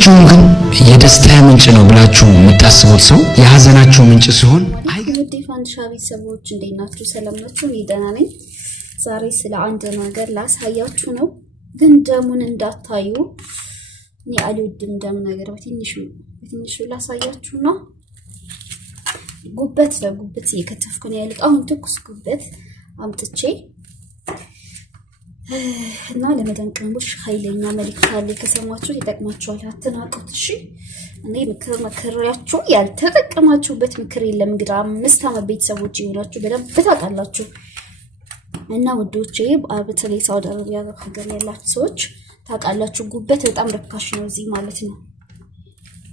ሁላችሁም ግን የደስታ ምንጭ ነው ብላችሁ የምታስቡት ሰው የሐዘናችሁ ምንጭ ሲሆን ውድ ፋንድሻ ቤተሰቦች እንዴት ናችሁ? ሰላም ናችሁ? እኔ ደህና ነኝ። ዛሬ ስለ አንድ ነገር ላሳያችሁ ነው፣ ግን ደሙን እንዳታዩ። እኔ አልወድም ደም ነገር። በትንሹ ላሳያችሁ ነው። ጉበት ለጉበት እየከተፍኩ ነው ያሉት። አሁን ትኩስ ጉበት አምጥቼ እና ለመዳን ቅመሞች ኃይለኛ መልእክት አለ። ከሰማችሁ ይጠቅማችኋል፣ አትናቁት። እሺ እኔ መከራችሁ ያልተጠቀማችሁበት ምክር የለም። እንግዲህ 5 ዓመት ቤተሰቦች ይሆናችሁ በደንብ ታውቃላችሁ። እና ውዶቼ በተለይ ሳውዲ አረቢያ ሀገር ያላችሁ ሰዎች ታውቃላችሁ፣ ጉበት በጣም ርካሽ ነው እዚህ ማለት ነው።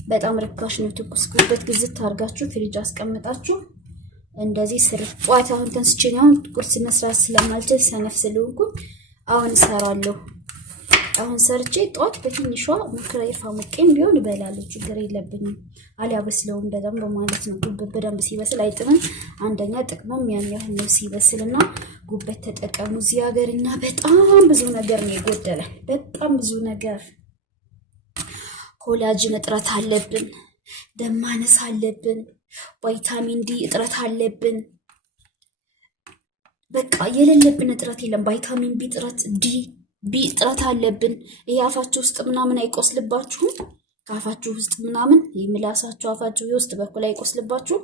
በጣም ርካሽ ነው። ትኩስ ጉበት ግዝት አድርጋችሁ ፍሪጅ አስቀምጣችሁ እንደዚህ ስርጧት። አሁን ተንስቼ ነው ቁርስ መስራት ስለማልችል ሰነፍ ስለሆንኩ አሁን እሰራለሁ። አሁን ሰርቼ ጧት በትንሿ ምክራይፋ ሙቄም ቢሆን እበላለሁ፣ ችግር የለብኝም። አልያበስለውም በደንብ ማለት ነው። ጉበት በደንብ ሲበስል አይጥምም። አንደኛ ጥቅሙም ያን ያህል ነው ሲበስልና ጉበት ተጠቀሙ። እዚህ ሀገርኛ በጣም ብዙ ነገር ነው የጎደለ፣ በጣም ብዙ ነገር። ኮላጅን እጥረት አለብን፣ ደም ማነስ አለብን፣ ቫይታሚን ዲ እጥረት አለብን። በቃ የሌለብን እጥረት የለም። ቫይታሚን ቢ እጥረት፣ ቢ እጥረት አለብን። ይሄ አፋችሁ ውስጥ ምናምን አይቆስልባችሁም? ከአፋችሁ ውስጥ ምናምን የምላሳችሁ አፋችሁ የውስጥ በኩል አይቆስልባችሁም?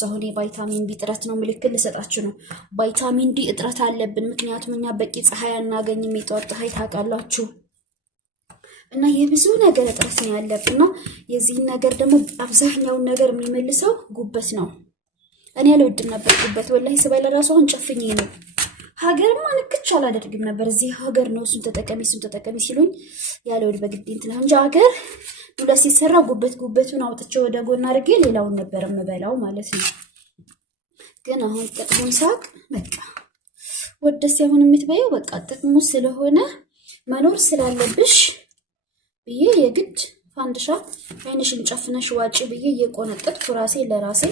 አሁን የቫይታሚን ቢ እጥረት ነው። ምልክት ልሰጣችሁ ነው። ቫይታሚን ዲ እጥረት አለብን፣ ምክንያቱም እኛ በቂ ፀሐይ አናገኝም። የጠዋት ፀሐይ ታውቃላችሁ። እና የብዙ ነገር እጥረት ነው ያለብንና የዚህን ነገር ደግሞ አብዛኛውን ነገር የሚመልሰው ጉበት ነው። እኔ አልወድም ነበር ጉበት ወላሂ። ስበላ ራሱ አሁን ጨፍኜ ነው። ሀገርማ ንክች አላደርግም ነበር። እዚህ ሀገር ነው እሱን ተጠቀሚ ሲሉኝ ያለውድ በግድ እንትን እንጂ ሀገር ዱላ ሲሰራ ጉበቱን አውጥቼ ወደ ጎን አድርጌ ሌላውን ነበር የምበላው ማለት ነው። ግን አሁን ጥቅሙን ሳቅ በቃ ወደስ ያሁን የምትበየው በቃ ጥቅሙ ስለሆነ መኖር ስላለብሽ ብዬ የግድ ፋንድሻ አይንሽን ጨፍነሽ ዋጪ ብዬ እየቆነጠጥኩ ራሴ ለራሴ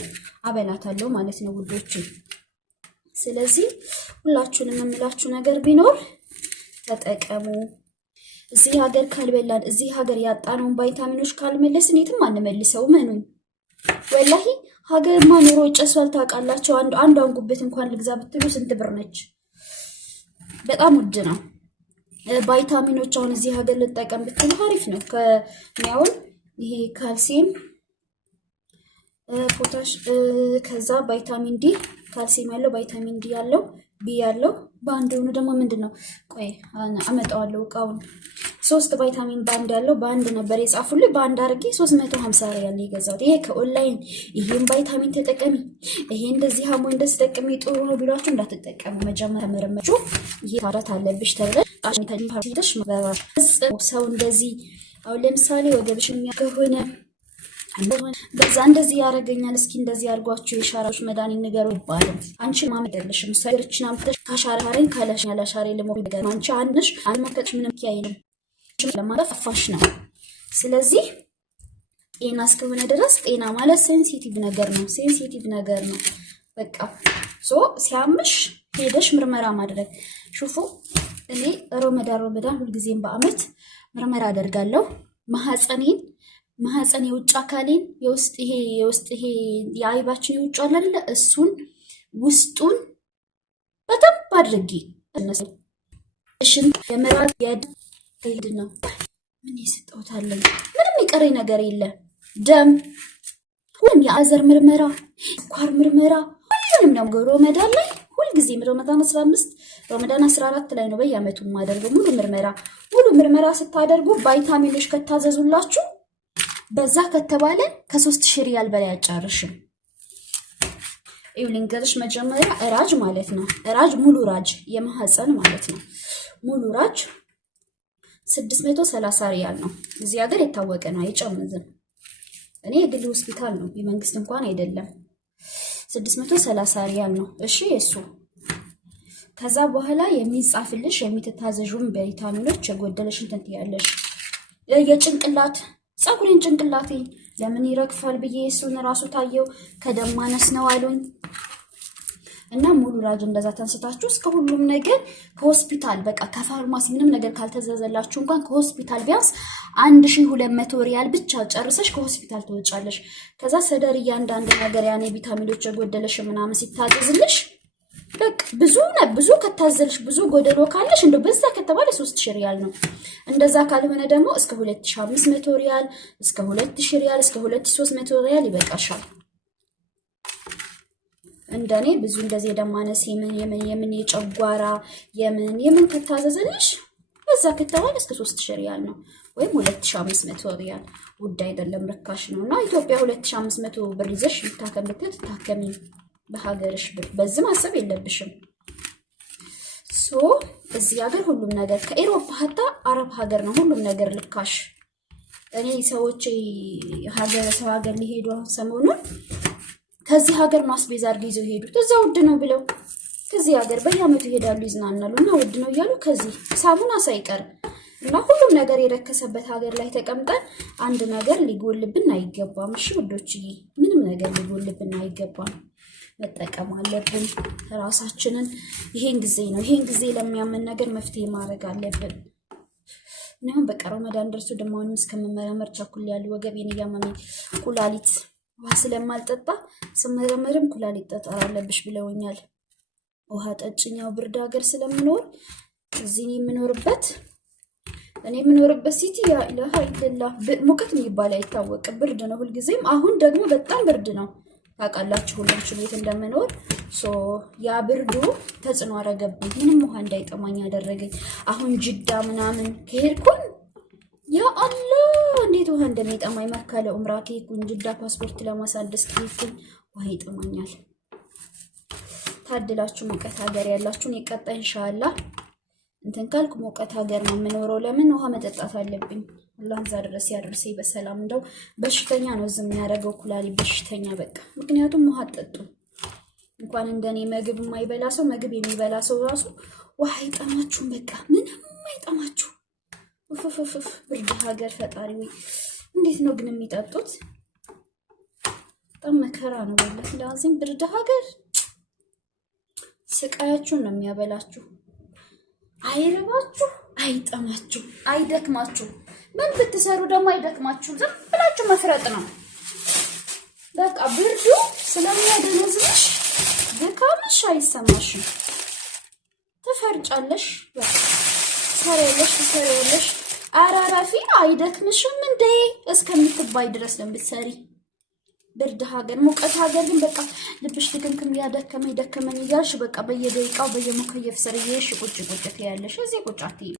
አበላታለሁ ማለት ነው ውዶቹ። ስለዚህ ሁላችሁንም የምላችሁ ነገር ቢኖር ተጠቀሙ። እዚህ ሀገር ካልበላን፣ እዚህ ሀገር ያጣነውን ቫይታሚኖች ካልመለስን የትም አንመልሰው። መኑኝ ወላሂ ሀገርማ ኑሮ ይጨሷል ታውቃላችሁ። አንዷን ጉበት እንኳን ልግዛ ብትሉ ስንት ብር ነች? በጣም ውድ ነው። ቫይታሚኖች አሁን እዚህ ሀገር ልጠቀም ብትሉ አሪፍ ነው። ከሚያውን ይሄ ካልሲየም፣ ፖታሽ፣ ከዛ ቫይታሚን ዲ፣ ካልሲየም ያለው ቫይታሚን ዲ ያለው ቢ ያለው በአንድ ሆኖ ደግሞ ምንድነው? ቆይ አመጣዋለሁ እቃውን። 3 ቫይታሚን ባንድ ያለው በአንድ ነበር የጻፉልኝ። በአንድ አድርጌ 350 ሪያል ነው የገዛሁት። ይሄ ከኦንላይን ይሄን ቫይታሚን ተጠቀሚ፣ ይሄ እንደዚህ ሀሞ እንደዚህ ተጠቀሚ ጥሩ ነው ቢሏችሁ እንዳትጠቀሙ። መጀመሪያ መረመቹ ይሄ ታረት አለብሽ ተብለ አሽንተን ፓርቲሽ መባባል ሰው እንደዚህ አሁን ለምሳሌ ወገብሽ ከሆነ በዛ እንደዚህ ያረጋኛል፣ እስኪ እንደዚህ አድርጓችሁ የሻራዎች መድኃኒት ነገሩ ይባላል። አንቺ ማመደልሽም ሰግርችን አምጥተሽ ካሻራሬን ካላሽ ያላሻሬ ለሞት ነገር አንቺ አንሽ አልመከች ምንም ያይልም ለማለት አፋሽ ነው። ስለዚህ ጤና እስከሆነ ድረስ ጤና ማለት ሴንሲቲቭ ነገር ነው። በቃ ሲያምሽ ሄደሽ ምርመራ ማድረግ። ሹፉ እኔ ረመዳን ሁልጊዜም በአመት ምርመራ አደርጋለሁ። ማህፀን የውጭ አካሌን የውስጥ ይሄ የአይባችን የውጭ አለ አይደለ? እሱን ውስጡን በደንብ አድርጌ እሺን የምራቅ የድ ነው። ምን ይሰጣውታለኝ? ምንም ይቀረኝ ነገር የለ። ደም ሁሉም የአዘር ምርመራ፣ ስኳር ምርመራ፣ ሁሉንም ነው ረመዳን ላይ ሁልጊዜም ረመዳን 15 ረመዳን 14 ላይ ነው በየአመቱ ማደርገው ሙሉ ምርመራ ስታደርጉ ቫይታሚኖች ከታዘዙላችሁ በዛ ከተባለ ከ3000 ሪያል በላይ አጫርሽም። ይውልንገርሽ መጀመሪያ ራጅ ማለት ነው። ራጅ ሙሉ ራጅ የማህፀን ማለት ነው። ሙሉ ራጅ 630 ሪያል ነው። እዚህ ሀገር የታወቀ ነው፣ አይጨምዝም። እኔ የግል ሆስፒታል ነው የመንግስት እንኳን አይደለም። 630 ሪያል ነው። እሺ እሱ ከዛ በኋላ የሚጻፍልሽ የሚተታዘዡም ቫይታሚኖች የጎደለሽን ትንትያለሽ። የጭንቅላት ጸጉሬን ጭንቅላቴ ለምን ይረግፋል ብዬ እሱን ራሱ ታየው ከደም ማነስ ነው አሉኝ። እና ሙሉ ራጅ እንደዛ ተንስታችሁ እስከ ሁሉም ነገር ከሆስፒታል በቃ ከፋርማሲ ምንም ነገር ካልተዘዘላችሁ እንኳን ከሆስፒታል ቢያንስ 1200 ሪያል ብቻ ጨርሰሽ ከሆስፒታል ትወጫለሽ። ከዛ ሰደር እያንዳንዱ ነገር ያኔ ቪታሚኖች የጎደለሽ ምናምን ሲታዘዝልሽ በቃ ብዙ ከታዘልሽ ብዙ ጎደሎ ካለሽ እንደው በዛ ከተባለ 3000 ሪያል ነው። እንደዛ ካልሆነ ደግሞ እስከ 2500 ሪያል እስከ 2000 ሪያል እስከ 2300 ሪያል ይበቃሻል። እንደኔ ብዙ እንደዚህ ደማነስ የምን የጨጓራ የምን ከታዘዘልሽ በዛ ከተባለ እስከ 3000 ሪያል ነው ወይም 2500 ሪያል። ውድ አይደለም ርካሽ ነውና ኢትዮጵያ 2500 ብር ይዘሽ ልታከምበት ታከሚ በሀገርሽ ብር በዚህ ማሰብ የለብሽም። ሶ እዚህ ሀገር ሁሉም ነገር ከአውሮፓ ሀታ አረብ ሀገር ነው ሁሉም ነገር ልካሽ። እኔ ሰዎች ሰው ሀገር ሊሄዱ ሰሞኑን ከዚህ ሀገር ማስቤዛ አድርገው ይዘው ሄዱት እዛ ውድ ነው ብለው ከዚህ ሀገር በየአመቱ ይሄዳሉ ይዝናናሉ እና ውድ ነው እያሉ ከዚህ ሳሙና ሳይቀር እና ሁሉም ነገር የረከሰበት ሀገር ላይ ተቀምጠን አንድ ነገር ሊጎልብን አይገባም። እሺ ውዶችዬ ምንም ነገር ሊጎልብን አይገባም። መጠቀም አለብን ራሳችንን። ይሄን ጊዜ ለሚያመን ነገር መፍትሄ ማድረግ አለብን። እኔም በቃ ረመዳን ደርሶ ደማውን እስከመመረመር ቸኩያለሁ። ወገቤን እያመመኝ ኩላሊት ውሃ ስለማልጠጣ ስመረመርም ኩላሊት ጠጠር አለብሽ ብለውኛል። ውሃ ጠጭኛው ብርድ ሀገር ስለምኖር እዚህ እኔ የምኖርበት ሲቲ ያ ኢላሃ ኢላላህ ሙቀት የሚባል አይታወቅም። ብርድ ነው ሁልጊዜም። አሁን ደግሞ በጣም ብርድ ነው ታውቃላችሁ ሁላችሁ ቤት እንደምኖር። ያ ብርዱ ተጽዕኖ አረገብኝ። ምንም ውሃ እንዳይጠማኝ ያደረገኝ። አሁን ጅዳ ምናምን ከሄድኩኝ ያ አላህ እንዴት ውሃ እንደሚጠማኝ መካ ለኡምራ ከሄድኩኝ ጅዳ ፓስፖርት ለማሳደስ ከሄድኩኝ ውሃ ይጠማኛል። ታድላችሁ ሙቀት ሀገር ያላችሁን የቀጣይ ኢንሻአላህ እንትን ካልኩ ሙቀት ሀገር ነው የምኖረው። ለምን ውሃ መጠጣት አለብኝ። አላህ እዛ ድረስ ያደርሰኝ በሰላም። እንደው በሽተኛ ነው ዝም የሚያደርገው ኩላሊት በሽተኛ በቃ። ምክንያቱም ውሃ አጠጡ እንኳን እንደኔ ምግብ የማይበላ ሰው ምግብ የሚበላ ሰው ራሱ ውሃ አይጠማችሁም። በቃ ምንም አይጠማችሁ። ብርድ ሀገር ፈጣሪ ወይ እንዴት ነው ግን የሚጠጡት? በጣም መከራ ነው ወላሂ ላዚም። ብርድ ሀገር ስቃያችሁን ነው የሚያበላችሁ። አይረባችሁ፣ አይጠማችሁ፣ አይደክማችሁ። ምን ብትሰሩ ደግሞ አይደክማችሁ። ዝም ብላችሁ መፍረጥ ነው በቃ። ብርዱ ስለሚያደነዝዝሽ ድካምሽ አይሰማሽም። ትፈርጫለሽ በቃ ትሰሪያለሽ። አራራፊ አይደክምሽም እንዴ እስከምትባይ ድረስ ነው ብትሰሪ። ብርድ ሀገር ሙቀት ሀገር ግን በቃ ልብሽ ድክምክም ያደከመኝ እያልሽ በቃ በየደቂቃው በየሙከየፍ ስር እየሽ ቁጭ ትያለሽ። እዚህ ቁጭ አትይ።